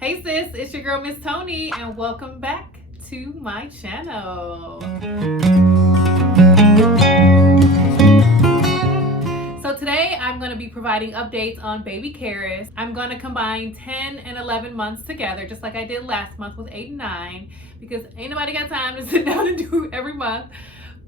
Hey sis, it's your girl Miss Toni and welcome back to my channel. So today I'm going to be providing updates on baby Karis. I'm going to combine 10 and 11 months together just like I did last month with 8 and 9 because ain't nobody got time to sit down and do every month.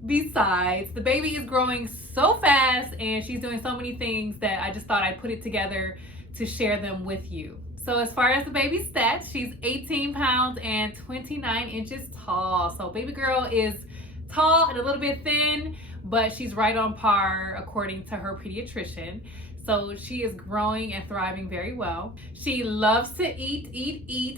Besides, the baby is growing so fast and she's doing so many things that I just thought I'd put it together to share them with you. So as far as the baby's stats, she's 18 pounds and 29 inches tall. So baby girl is tall and a little bit thin, but she's right on par according to her pediatrician. So she is growing and thriving very well. She loves to eat.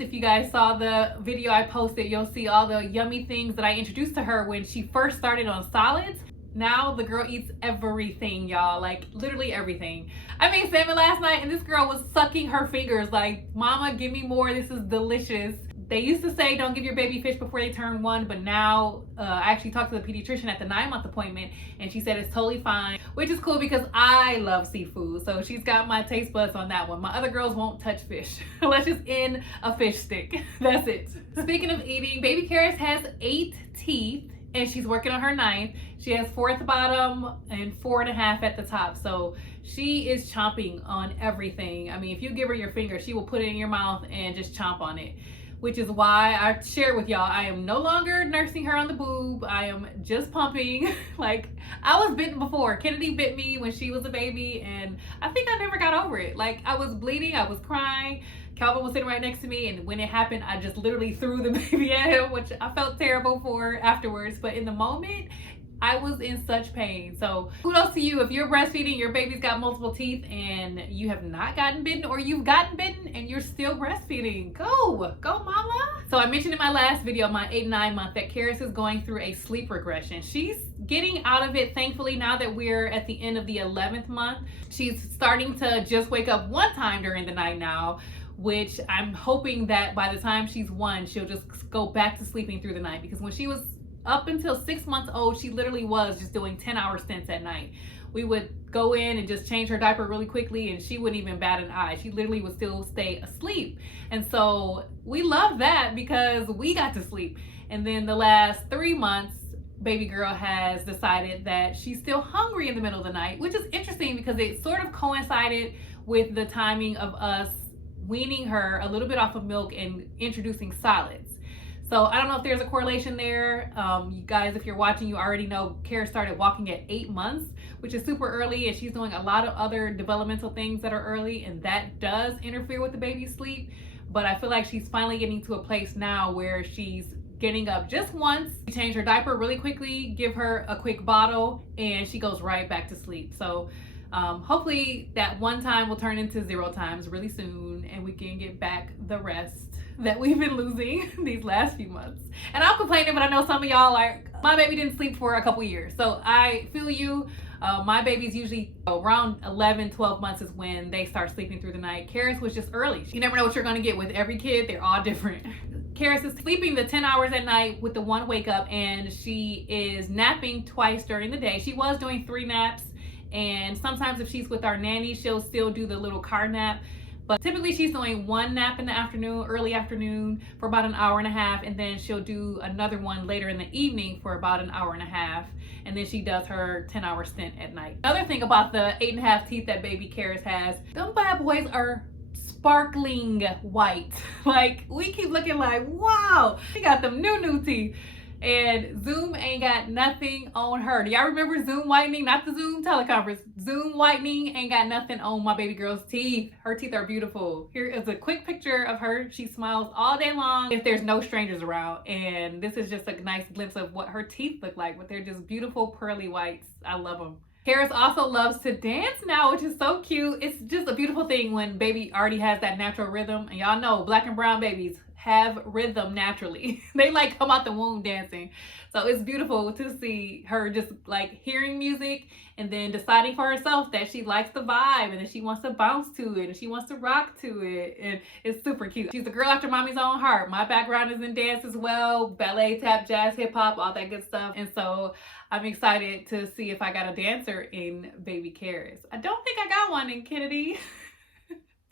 If you guys saw the video I posted, you'll see all the yummy things that I introduced to her when she first started on solids. Now the girl eats everything, y'all, like literally everything. I made salmon last night and this girl was sucking her fingers like, mama, give me more, this is delicious. They used to say don't give your baby fish before they turn 1, but now I actually talked to the pediatrician at the 9-month appointment and she said it's totally fine, which is cool because I love seafood. So she's got my taste buds on that one. My other girls won't touch fish unless it's in a fish stick. That's it. Speaking of eating, baby Karis has 8 teeth and she's working on her 9th. She has 4 at the bottom and 4.5 at the top. So she is chomping on everything. I mean, if you give her your finger, she will put it in your mouth and just chomp on it, which is why I shared with y'all, I am no longer nursing her on the boob. I am just pumping. Like, I was bitten before. Kennedy bit me when she was a baby and I think I never got over it. Like, I was bleeding, I was crying. Calvin was sitting right next to me, and when it happened, I just literally threw the baby at him, which I felt terrible for afterwards. But in the moment, I was in such pain. So kudos to you. If you're breastfeeding, your baby's got multiple teeth and you have not gotten bitten, or you've gotten bitten and you're still breastfeeding, go mama. So I mentioned in my last video, my 8 and 9 month, that Karis is going through a sleep regression. She's getting out of it, thankfully. Now that we're at the end of the 11th month, she's starting to just wake up one time during the night now, which I'm hoping that by the time she's 1, she'll just go back to sleeping through the night. Because when she was up until 6 months old, she literally was just doing 10-hour stints at night. We would go in and just change her diaper really quickly and she wouldn't even bat an eye. She literally would still stay asleep. And so we love that because we got to sleep. And then the last 3 months, baby girl has decided that she's still hungry in the middle of the night, which is interesting because it sort of coincided with the timing of us weaning her a little bit off of milk and introducing solids. So I don't know if there's a correlation there. You guys, if you're watching, you already know Karis started walking at 8 months, which is super early, and she's doing a lot of other developmental things that are early, and that does interfere with the baby's sleep. But I feel like she's finally getting to a place now where she's getting up just once, change her diaper really quickly, give her a quick bottle, and she goes right back to sleep. So hopefully that 1 time will turn into 0 times really soon and we can get back the rest that we've been losing these last few months. And I'm complaining, but I know some of y'all like, my baby didn't sleep for a couple years. So I feel you. My baby's usually around 11, 12 months is when they start sleeping through the night. Karis was just early. You never know what you're gonna get with every kid. They're all different. Karis is sleeping the 10 hours at night with the 1 wake up, and she is napping twice during the day. She was doing 3 naps. And sometimes if she's with our nanny, she'll still do the little car nap. But typically she's doing 1 nap in the afternoon, early afternoon, for about an hour and a half. And then she'll do another one later in the evening for about an hour and a half. And then she does her 10-hour stint at night. Another thing about the 8.5 teeth that baby Karis has, them bad boys are sparkling white. Like, we keep looking like, wow, she got them new teeth. And Zoom ain't got nothing on her. Do y'all remember Zoom whitening? Not the Zoom teleconference. Zoom whitening ain't got nothing on my baby girl's teeth. Her teeth are beautiful. Here is a quick picture of her. She smiles all day long if there's no strangers around. And this is just a nice glimpse of what her teeth look like, but they're just beautiful pearly whites. I love them. Karis also loves to dance now, which is so cute. It's just a beautiful thing when baby already has that natural rhythm. And y'all know black and brown babies have rhythm naturally. They like come out the womb dancing. So it's beautiful to see her just like hearing music and then deciding for herself that she likes the vibe and that she wants to bounce to it and she wants to rock to it. And it's super cute. She's a girl after mommy's own heart. My background is in dance as well. Ballet, tap, jazz, hip hop, all that good stuff. And so I'm excited to see if I got a dancer in baby Karis. I don't think I got one in Kennedy.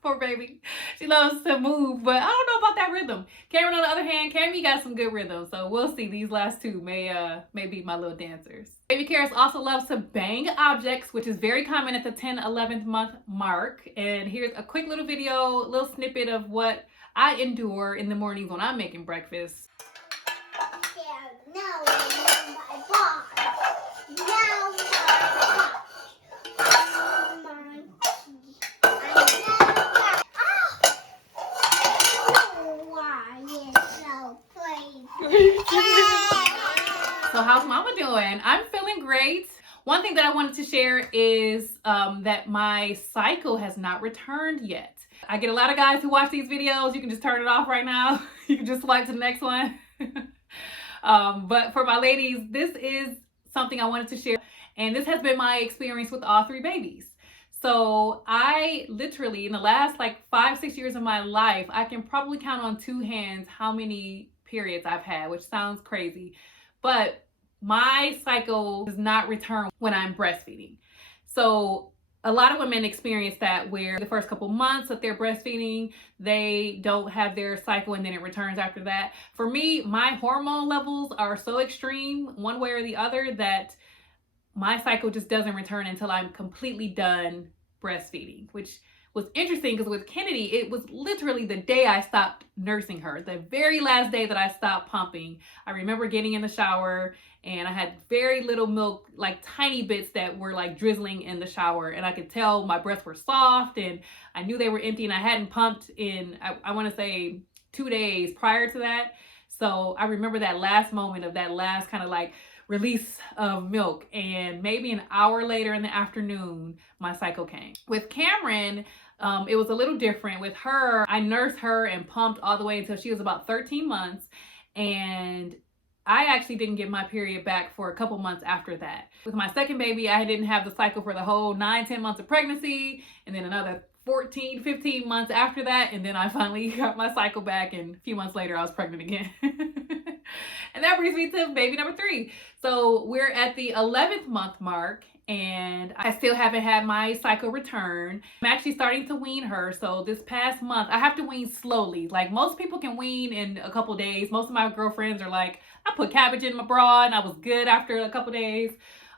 Poor baby. She loves to move, but I don't know rhythm. Cameron, on the other hand, Cammy got some good rhythm. So we'll see. These last two may be my little dancers. Baby Karis also loves to bang objects, which is very common at the 10-11th month mark. And here's a quick little video, little snippet of what I endure in the mornings when I'm making breakfast. So how's mama doing? I'm feeling great. One thing that I wanted to share is that my cycle has not returned yet. I get a lot of guys who watch these videos. You can just turn it off right now. You can just swipe to the next one. But for my ladies, this is something I wanted to share. And this has been my experience with all three babies. So I literally, in the last like 5-6 years of my life, I can probably count on two hands how many periods I've had, which sounds crazy. But my cycle does not return when I'm breastfeeding. So a lot of women experience that where the first couple months that they're breastfeeding, they don't have their cycle and then it returns after that. For me, my hormone levels are so extreme one way or the other that my cycle just doesn't return until I'm completely done breastfeeding, which was interesting because with Kennedy, it was literally the day I stopped nursing her. The very last day that I stopped pumping, I remember getting in the shower and I had very little milk, like tiny bits that were like drizzling in the shower. And I could tell my breasts were soft and I knew they were empty and I hadn't pumped in, I want to say 2 days prior to that. So I remember that last moment of that last kind of like release of milk, and maybe an hour later in the afternoon my cycle came. With Cameron, it was a little different. With her, I nursed her and pumped all the way until she was about 13 months, and I actually didn't get my period back for a couple months after that. With my second baby, I didn't have the cycle for the whole 9-10 months of pregnancy, and then another 14-15 months after that, and then I finally got my cycle back, and a few months later I was pregnant again. And that brings me to baby number 3. So we're at the 11th month mark and I still haven't had my cycle return. I'm actually starting to wean her. So this past month, I have to wean slowly. Like most people can wean in a couple days. Most of my girlfriends are like, I put cabbage in my bra and I was good after a couple days.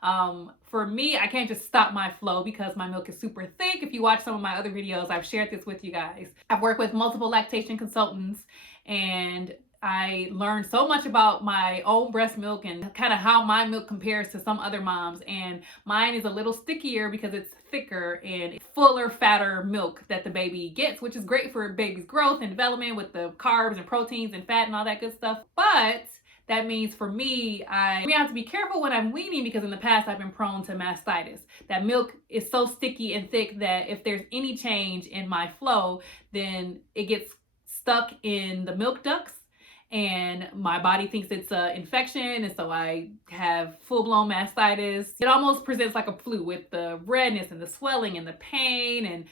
For me, I can't just stop my flow because my milk is super thick. If you watch some of my other videos, I've shared this with you guys. I've worked with multiple lactation consultants and I learned so much about my own breast milk and kind of how my milk compares to some other moms. And mine is a little stickier because it's thicker and fuller, fatter milk that the baby gets, which is great for baby's growth and development with the carbs and proteins and fat and all that good stuff. But that means for me, I have to be careful when I'm weaning because in the past I've been prone to mastitis. That milk is so sticky and thick that if there's any change in my flow, then it gets stuck in the milk ducts. And my body thinks it's an infection, and so I have full-blown mastitis. It almost presents like a flu with the redness and the swelling and the pain, and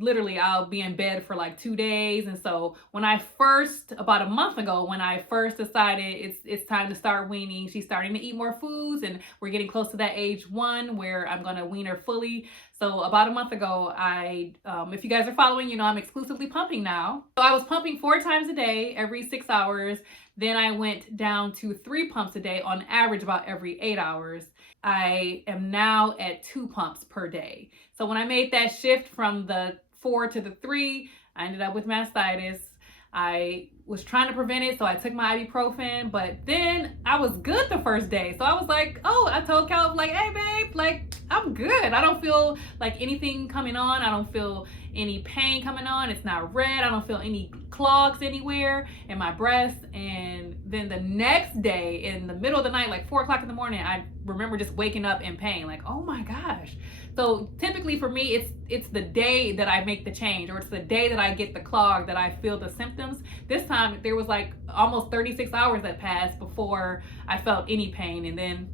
literally I'll be in bed for like 2 days. And so when I first, about a month ago, when I first decided it's time to start weaning, she's starting to eat more foods and we're getting close to that age 1 where I'm gonna wean her fully. So about a month ago, if you guys are following, you know I'm exclusively pumping now. So I was pumping 4 times a day, every 6 hours. Then I went down to 3 pumps a day, on average about every 8 hours. I am now at 2 pumps per day. So when I made that shift from the 4 to the 3, I ended up with mastitis. I was trying to prevent it, so I took my ibuprofen, but then I was good the first day. So I was like, oh, I told Cal, like, hey babe, like, I'm good. I don't feel like anything coming on. I don't feel any pain coming on. It's not red. I don't feel any clogs anywhere in my breast. And then the next day in the middle of the night, like 4 o'clock in the morning, I remember just waking up in pain, like, oh my gosh. So typically for me, it's the day that I make the change, or it's the day that I get the clog that I feel the symptoms. This time there was like almost 36 hours that passed before I felt any pain. And then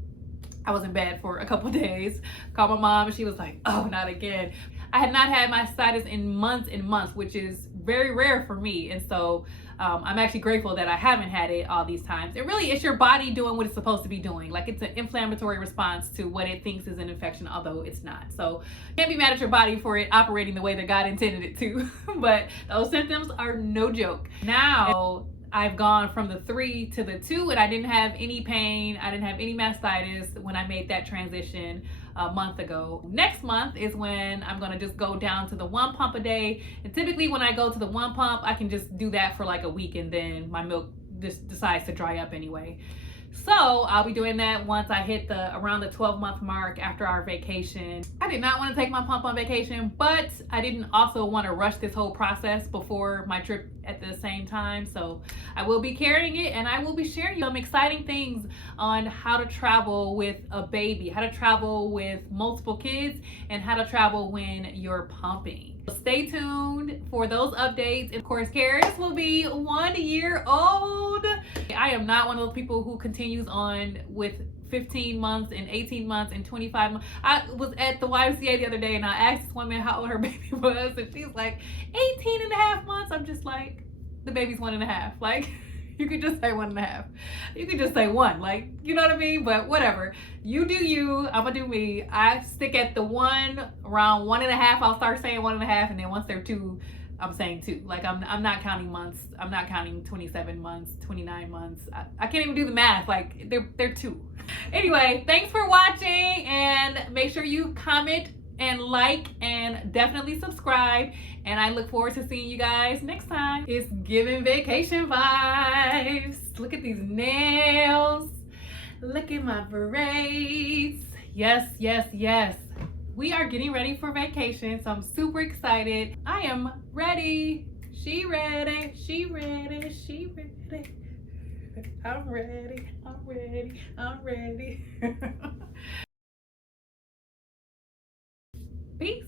I was in bed for a couple days, called my mom and she was like, oh, not again. I had not had mastitis in months and months, which is very rare for me. And so I'm actually grateful that I haven't had it all these times. It really is your body doing what it's supposed to be doing. Like, it's an inflammatory response to what it thinks is an infection, although it's not. So you can't be mad at your body for it operating the way that God intended it to. But those symptoms are no joke. Now I've gone from the 3 to the 2, and I didn't have any pain. I didn't have any mastitis when I made that transition a month ago. Next month is when I'm gonna just go down to the 1 pump a day. And typically when I go to the 1 pump, I can just do that for like a week, and then my milk just decides to dry up anyway. So I'll be doing that once I hit around the 12-month mark after our vacation. I did not want to take my pump on vacation, but I didn't also want to rush this whole process before my trip at the same time. So I will be carrying it, and I will be sharing some exciting things on how to travel with a baby, how to travel with multiple kids, and how to travel when you're pumping. Stay tuned for those updates. Of course, Karis will be 1 year old. I am not one of those people who continues on with 15 months and 18 months and 25 months. I was at the YMCA the other day, and I asked this woman how old her baby was, and she's like 18 and a half months. I'm just like, the baby's 1.5. Like, you could just say 1.5. You could just say 1, like, you know what I mean? But whatever. You do you, I'm gonna do me. I stick at the 1, around 1.5. I'll start saying 1.5, and then once they're 2, I'm saying 2. Like, I'm not counting months. I'm not counting 27 months, 29 months. I can't even do the math. Like, they're 2. Anyway, thanks for watching, and make sure you comment and like and definitely subscribe, and I look forward to seeing you guys next time. It's giving vacation vibes. Look at these nails. Look at my braids. Yes, yes, yes. We are getting ready for vacation, so I'm super excited. I am ready. She ready. She ready. She ready. I'm ready. I'm ready. I'm ready. Peace.